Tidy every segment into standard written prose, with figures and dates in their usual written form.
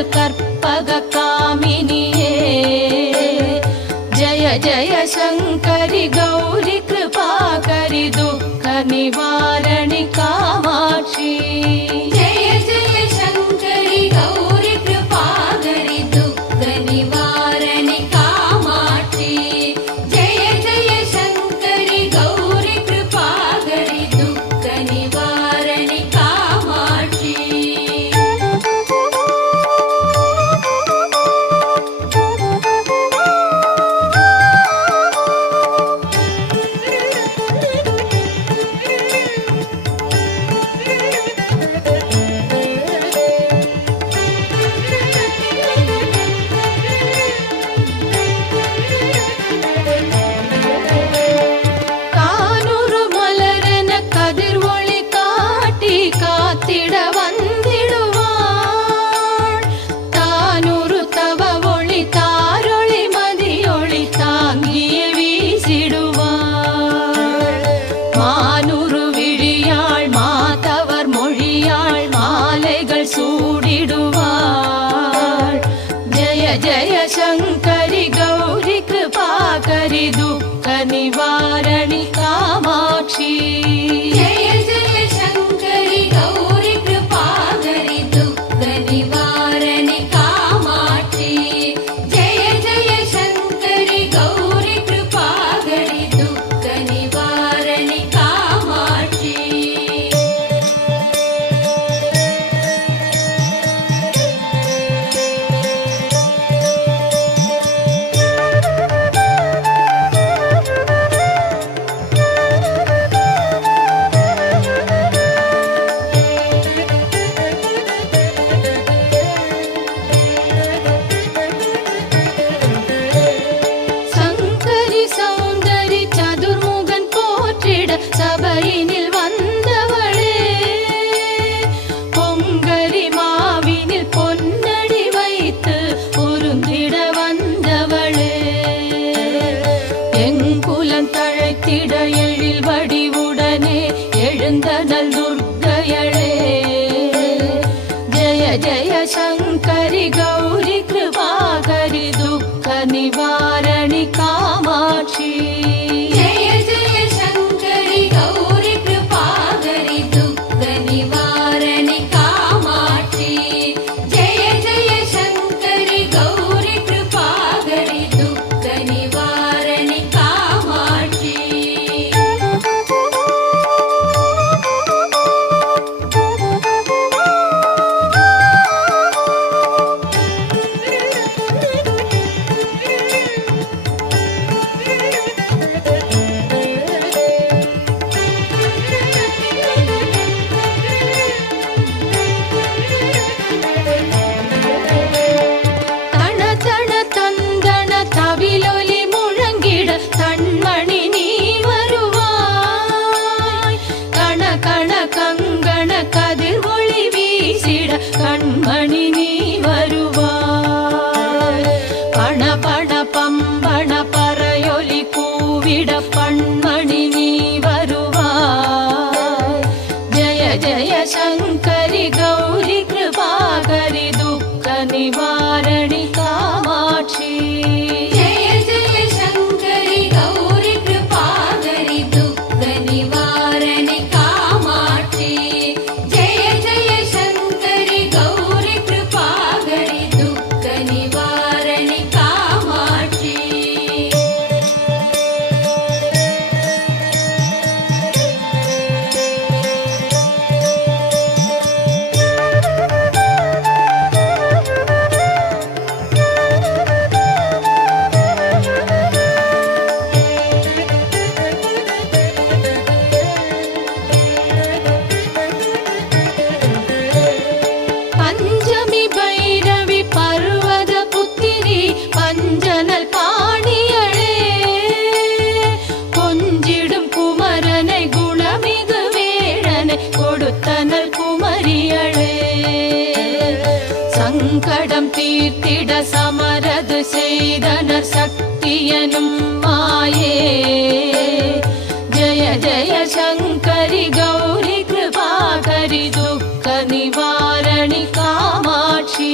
கண்ணல் கற்பக காமினியே ஜய ஜய சங்கரி கௌரி கிருபாகரி துக்க நிவாரணி காமாட்சி ஜய ஜய சங்கரி கௌரி கிருபாகரி துக்க நிவாரணி காமாட்சி ஜய ஜய சங்கரி கௌரி கிருபாகரி துக்க நிவாரணி காமாட்சி கானூறு மலரென கதிர் ஒளி காட்டி காத்திட வந்திடுவாள் தானூறு தவ ஒளி தாரொளி மதியொளி தாங்கிய வீசிடுவாள் மானூறு விழியாள் மாதவர் மொழியாள் மாலைகள் சூடிடுவாள் ஜய ஜய சங்கரி கௌரி கிருபாகரி துக்க நிவாரணி காமாட்சி ஜய ஜய சங்கரி கௌரி கிருபாகரி துக்க நிவாரணி காமாட்சி ஜய ஜய சங்கரி கௌரி கிருபாகரி துக்க நிவாரணி காமாட்சி சங்கரி சௌந்தரி சதுர்முகன் போற்றிட சபையினில் வந்தவளே பொங்கரி மாவினில் பொன்னடி வைத்து பொருந்திட வந்தவளே எங்குலம் தழைத்திட எழில் வடிவுடனே எழுந்தனல் துர்க்கையளே ஜய ஜய சங்கரி கௌரி கிருபாகரி துக்க நிவாரணி காமாட்சி ஜய ஜய சங்கரி கௌரி கிருபாகரி துக்க நிவாரணி காமாட்சி ஜய ஜய சங்கரி கௌரி கிருபாகரி துக்க நிவாரணி காமாட்சி தண தண தந்தன தவிலொலி முழங்கிட தன்மணி நீ வருவாய் கண கண கங்கண கதிர் ஒளி வீசிட கண்மணி நீ வருவாய் பண பண பம்பண பறையொலி கூவிட பண்மணி நீ வருவாய் ஜய ஜய சங்கரி கௌரி கிருபாகரி துக்க நிவாரணி காமாட்சி ஜய ஜய சங்கரி கௌரி கிருபாகரி துக்க நிவாரணி காமாட்சி ஜய ஜய சங்கரி கௌரி கிருபாகரி துக்க நிவாரணி காமாட்சி பஞ்சமி பைரவி பர்வத புத்திரி பஞ்சனல் பாணியளே கொஞ்சிடும் குமரனை குணமிகு வேழனை கொடுத்தனல் குமரியளே சங்கடம் தீர்த்திட சமரது செய்தனர் சக்தியனும் மாயே ஜய ஜய சங்கரி கௌரி கிருபாகரி துக்க நிவாரணி காமாட்சி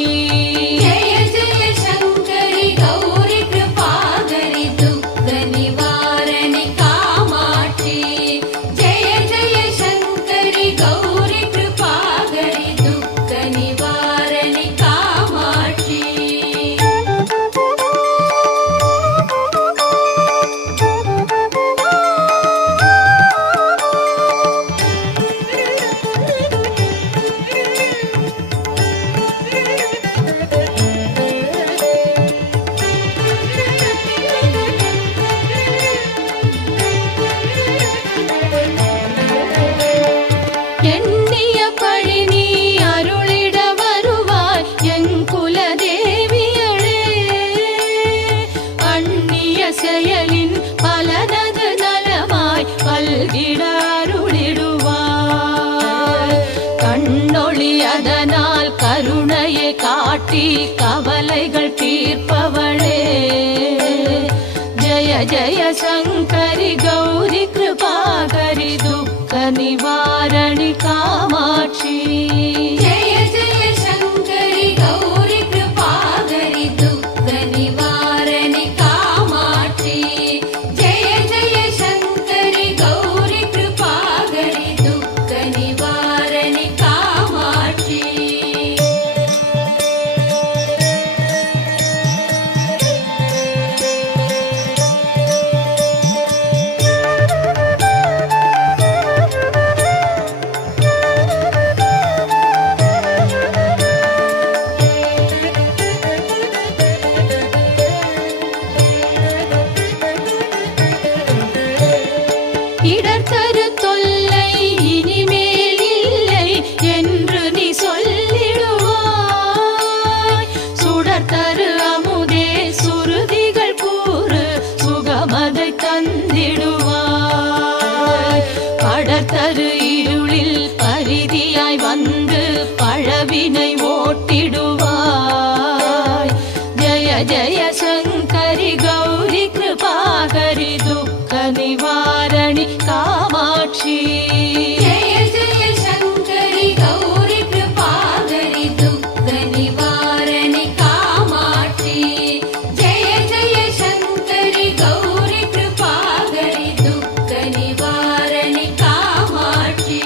தீர்ப்பவளே ஜய ஜய சங்கரி கௌரி கிருபாகரி துக்க நிவாரணி காமாட்சி जय जय शङ्करि गौरि कृपाकरि दुःख निवारणि कामाक्षि जय जय शङ्करि गौरि कृपाकरि दुःख निवारणि कामाक्षि இடர்தரு தொல்லை இனிமேல் இல்லை என்று நீ சொல்லிடுவாய் சுடர்தரு அமுதே சுருதிகள் கூறு சுகமதை தந்திடுவாய் படர்தரு இருளில் பரிதியாய் வந்து பழவினை ஓட்டிடுவாய் ஜய ஜய சங்கரி கௌரி கிருபாகரி துக்க நிவாரணி காமாட்சி जय जय शङ्करि गौरि कृपाकरि दुःख निवारणि कामाक्षि जय जय शङ्करि गौरि कृपाकरि दुःख निवारणि कामाक्षि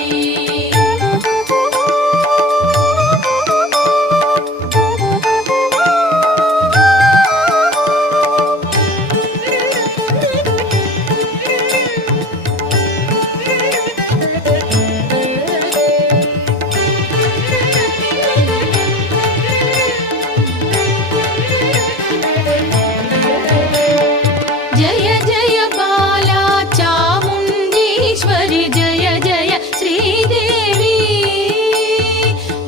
जय जय बाला चामुण्डीश्वरि जय जय श्रीदेवी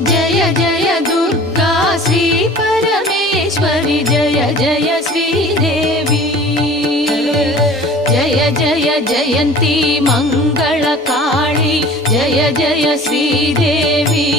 जय जय दुर्गा श्री परमेश्वरि जय जय श्रीदेवी जय जय जयन्ती मङ्गलकाळी जय जय श्रीदेवी